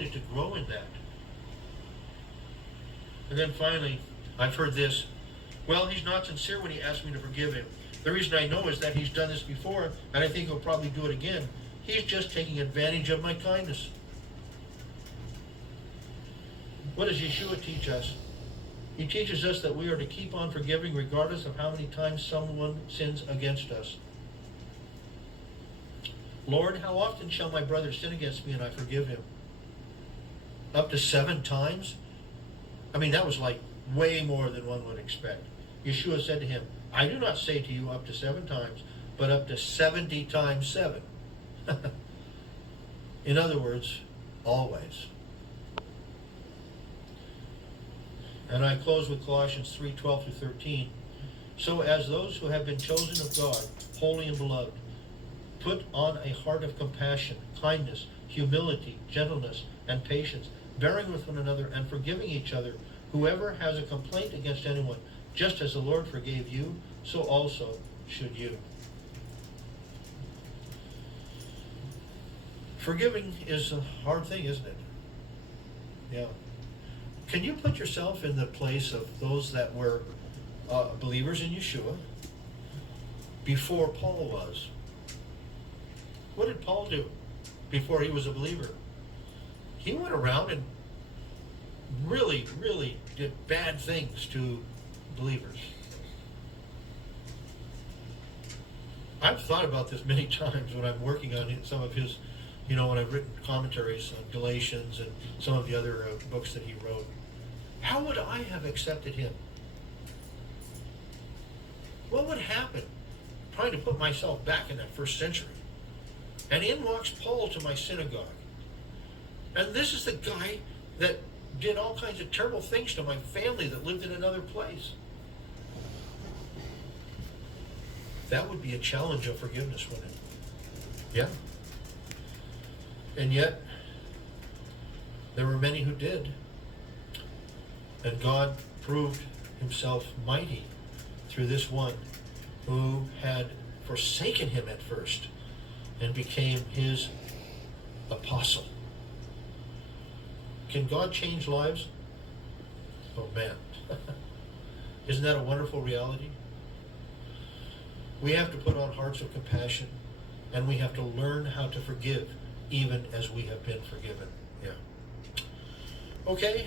ability to grow in that. And then finally, I've heard this, well, he's not sincere when he asks me to forgive him. The reason I know is that he's done this before, and I think he'll probably do it again. He's just taking advantage of my kindness. What does Yeshua teach us? He teaches us that we are to keep on forgiving regardless of how many times someone sins against us. Lord, how often shall my brother sin against me and I forgive him? Up to 7 times? I mean, that was like way more than one would expect. Yeshua said to him, I do not say to you up to 7 times, but up to 70 times 7. In other words, always. And I close with Colossians 3:12 through 13. So as those who have been chosen of God, holy and beloved, put on a heart of compassion, kindness, humility, gentleness, and patience, bearing with one another and forgiving each other. Whoever has a complaint against anyone, just as the Lord forgave you, so also should you. Forgiving is a hard thing, isn't it? Yeah. Can you put yourself in the place of those that were believers in Yeshua before Paul was? What did Paul do before he was a believer? He went around and really, really did bad things to believers. I've thought about this many times when I'm working on some of his, when I've written commentaries on Galatians and some of the other books that he wrote. How would I have accepted him? What would happen trying to put myself back in that first century? And in walks Paul to my synagogue. And this is the guy that did all kinds of terrible things to my family that lived in another place. That would be a challenge of forgiveness, wouldn't it? Yeah. And yet, there were many who did. And God proved himself mighty through this one who had forsaken him at first and became his apostle. Can God change lives? Oh man. Isn't that a wonderful reality? We have to put on hearts of compassion, and we have to learn how to forgive even as we have been forgiven. Yeah. Okay.